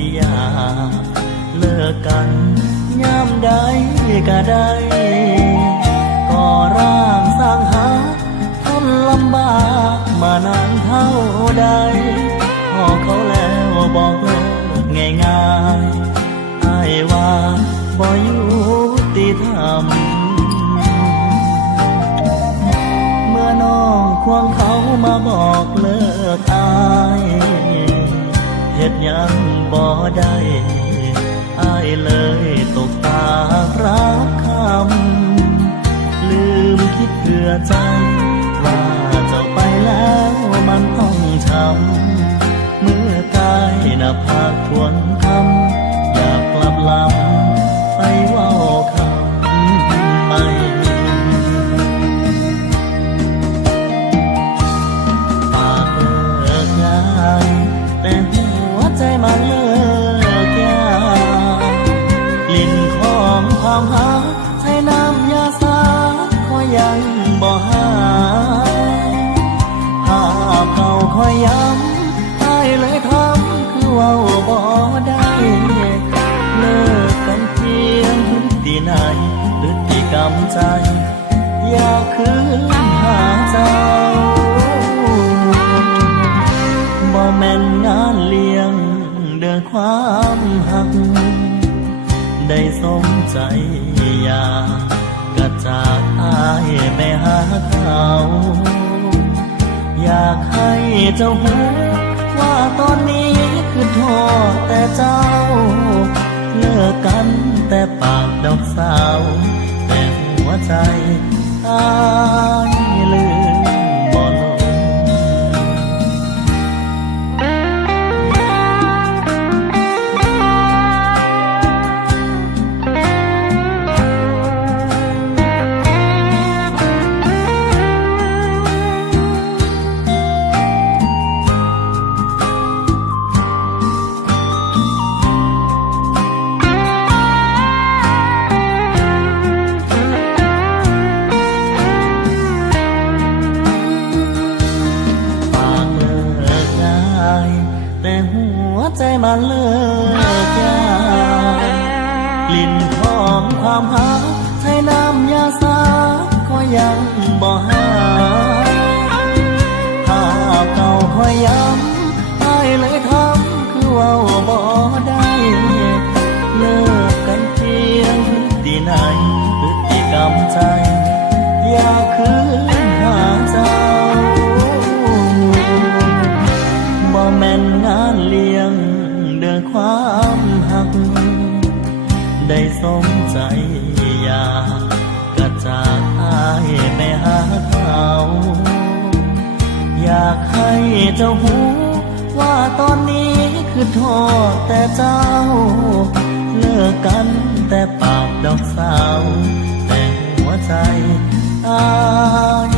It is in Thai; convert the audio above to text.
สิยา เลิกกันยามใดก็ได้ก่อร่างสร้างหาทำลำบากมานานเท่าใดพอเขาแล้วบอกเลิกง่ายง่ายไอ้ว่าบ่อยู่ติธรรมเมื่อน้องควงเขามาบอกเลิก ได้อายเลยตกตารักคำ ลืมคิดเผื่อใจ ว่าเจ้าไปแล้วมันต้องช้ำเมื่อกายหน้าผากทวนคำอยากกลับลำามหาใช้น้ำยาสาก็ยังบ่หายภาพเก่าคอยย้ำให้เลยทำคือว่าบ่ได้เลิกกันเพียงที่ไหนหรือที่กำใจ อยากคืนหาเจ้าบ่แม่นงานเลี้ยงเดินความหัก ได้สมใจอยากกระจากอายไปหาเขาอยากให้เจ้าหูว่าตอนนี้คือโทษแต่เจ้า เลิกกันแต่ปากดอกสาว แต่หัวใจอาย บ่หายภาพเก่าคอยย้ำให้เลยทำคือเว่าบ่ได้เลิกกันเพียงที่ไหนพฤติกรรมใจ อยากคืนหาเจ้าบ่แม่นงานเลี้ยงเดินความหัก ได้สมใจอยากกระจายากให้เจ้าหูว่าตอนนี้คือโทษแต่เจ้า เลิกกันแต่ปากดอกสาว แต่หัวใจอาย